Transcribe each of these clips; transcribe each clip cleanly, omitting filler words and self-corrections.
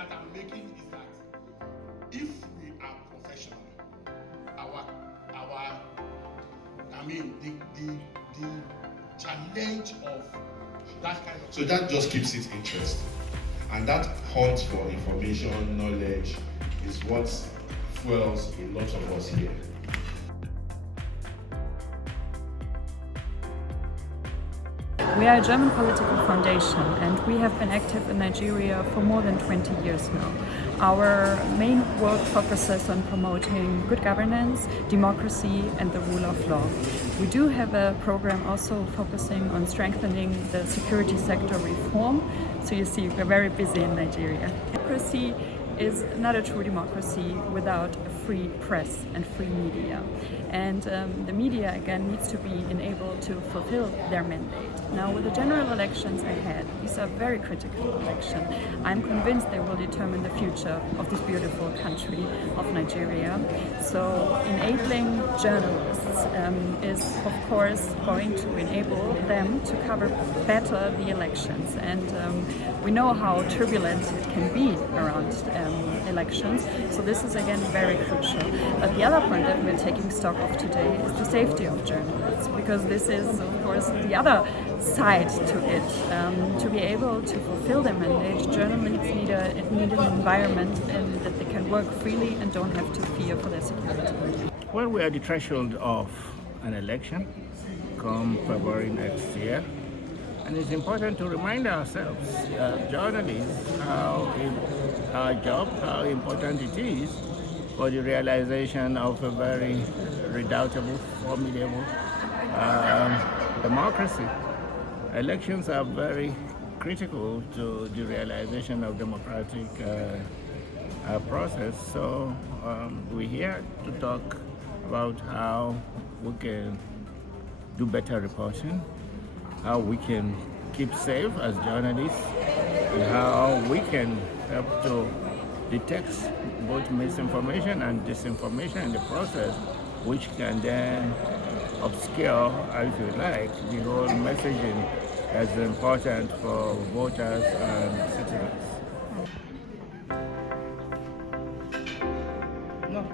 that I'm making is that if we are professional, the challenge of that kind of, so that just keeps it interesting, and that hunt for information, knowledge is what fuels a lot of us here. We are a German political foundation and we have been active in Nigeria for more than 20 years now. Our main work focuses on promoting good governance, democracy and the rule of law. We do have a program also focusing on strengthening the security sector reform. So you see, we're very busy in Nigeria. Democracy is not a true democracy without a free press and free media. And the media, again, needs to be enabled to fulfill their mandate. Now, with the general elections ahead, these are very critical elections. I'm convinced they will determine the future of this beautiful country of Nigeria. So enabling journalists is, of course, going to enable them to cover better the elections. And we know how turbulent it can be around elections. So this is, again, very crucial. But the other point that we're taking stock of today is the safety of journalists, because this is, of course, the other side to it. To be able to fulfill their mandate, journalists need an environment that they can work freely and don't have to fear for their security. Well, we are at the threshold of an election come February next year. And it's important to remind ourselves, journalists, how our job, how important it is for the realization of a very redoubtable, formidable democracy. Elections are very critical to the realization of democratic process. So we're here to talk about how we can do better reporting, how we can keep safe as journalists, and how we can help to detect both misinformation and disinformation in the process, which can then obscure, if you like, the whole messaging that's important for voters and citizens. No.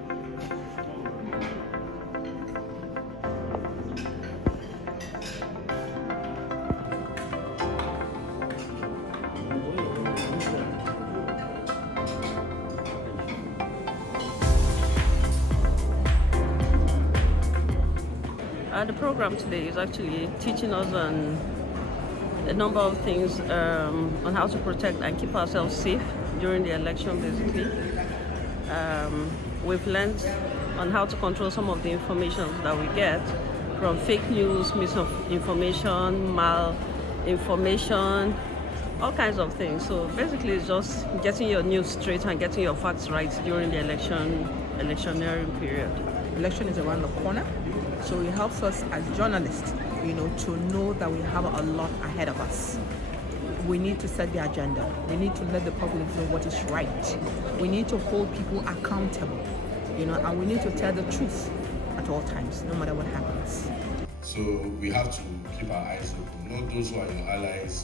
The program today is actually teaching us on a number of things on how to protect and keep ourselves safe during the election, basically. We've learned on how to control some of the information that we get from fake news, misinformation, malinformation, all kinds of things. So basically it's just getting your news straight and getting your facts right during the electioneering period. Election is around the corner, so it helps us as journalists, to know that we have a lot ahead of us. We need to set the agenda. We need to let the public know what is right. We need to hold people accountable, and we need to tell the truth at all times, no matter what happens. So we have to keep our eyes open. Know those who are your allies,